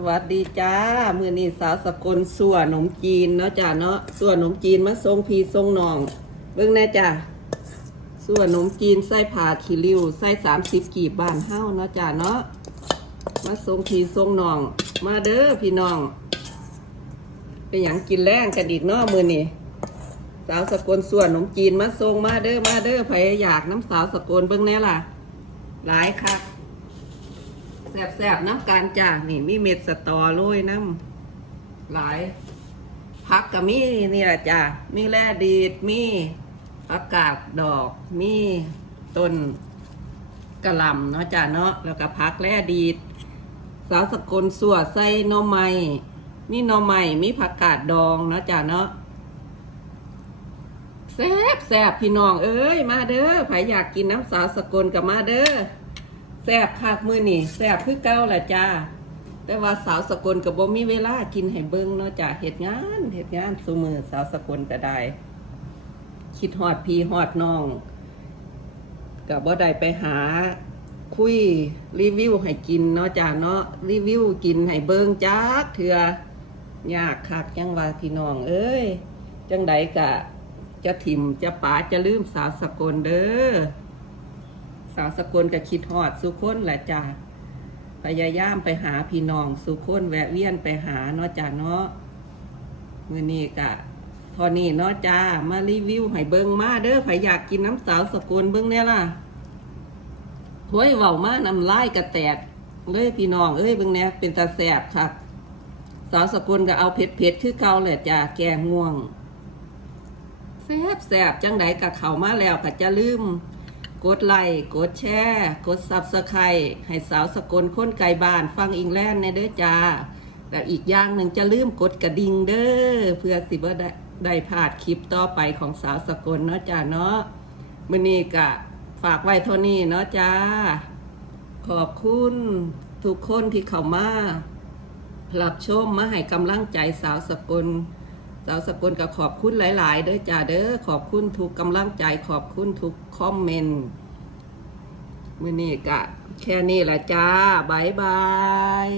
สวัสดีจ้า มือนี้สาวสกลสั่วหนมจีนเนาะจ้าเนาะสั่วหนมจีนมาทรงพีทรงนอง เบิ่งแน่จ้าสั่วหนมจีนไส้ผ่าขี้ริ้วไส้สามสิบกีบบ้านเฮ้าเนาะจ้าเนาะมาทรงพีทรงนอง มาเด้อพี่น้อง เป็นอย่างกินแรงกันอีกเนาะมือนี้สาวสกลส่วนหนมจีนมาทรงมาเด้อมาเด้อใครอยากน้ำสาวสกลเบิ่งแน่ล่ะหลายค่ะ แสบๆน้ำการจ้านี่มีเม็ดสตอโรยน้ำหลายพักกับมีนี่แหละจ้ามีแร่ดีดมีผักกาดดอกมีต้นกระลำเนาะจ้าเนาะแล้วก็พักแร่ดีด สาวสกลสัวใส่น่อไม้มีหน่อไม้มีผักกาดดองเนาะจ้าเนาะแซบแซบพี่น้องเอ้ยมาเด้อใครอยากกินน้ำสาวสกลกับมาเด้อ แซ่บคักมือนี่แซ่บคือเก้าแหละจ้า แต่ว่าสาวสกลกับบ่มีเวลากินให้เบิ่งเนาะจ้าเฮ็ดงานเฮ็ดงานซุมือสาวสกลก็ได้ คิดฮอดพี่ฮอดน้องก็บ่ได้ไปหาคุยรีวิวให้กินเนาะจ้าเนาะรีวิวกินให้เบิ่งจักเถื่อยากคักจังว่าพี่น้อง เอ้ยจังใดกะจะถิ่มจะป๋าจะลืมสาวสกลเด้อ สาวสกลกับคิดฮอดสุคนแหละจ้าพยายามไปหาพี่น้องสุคนแวะเวียนไปหาเนาะจ้าเนาะมือนี้กะพอนี่เนาะจ้ามารีวิวให้เบิงมาเด้อใครอยากกินน้ำสาวสกลเบิงเนี่ยล่ะถ้วยเว้ามาน้ำลายกระแตกเลยพี่น้องเอ้ยเบิงเนี่ยเป็นตาแสบครับสาวสกลก็เอาเผ็ดเผ็ดคือเก่าแหละจ้าแกงง่วงแสบแสบจังไดกับเขามาแล้วก็จะลืม กดไลค์กดแชร์กดซับสไครต์ให้สาวสกลค้นไกลบ้านฟังอิงแลนด์ในเด้อจ้าแล้วอีกอย่างหนึ่งจะลืมกดกระดิ่งเด้อเพื่อสิบ่ได้ได้พลาดคลิปต่อไปของสาวสกลเนาะจ้าเนาะมื้อนี้ก็ฝากไว้เท่านี้เนาะจ้า ขอบคุณทุกคนที่เข้ามารับชมมาให้กำลังใจสาวสกล สาวสกุลก็ขอบคุณหลาย ๆ เด้อจ้าเด้อขอบคุณทุกกำลังใจขอบคุณทุกคอมเมนต์มื้อนี้ก็แค่นี้ละจ้าบายบาย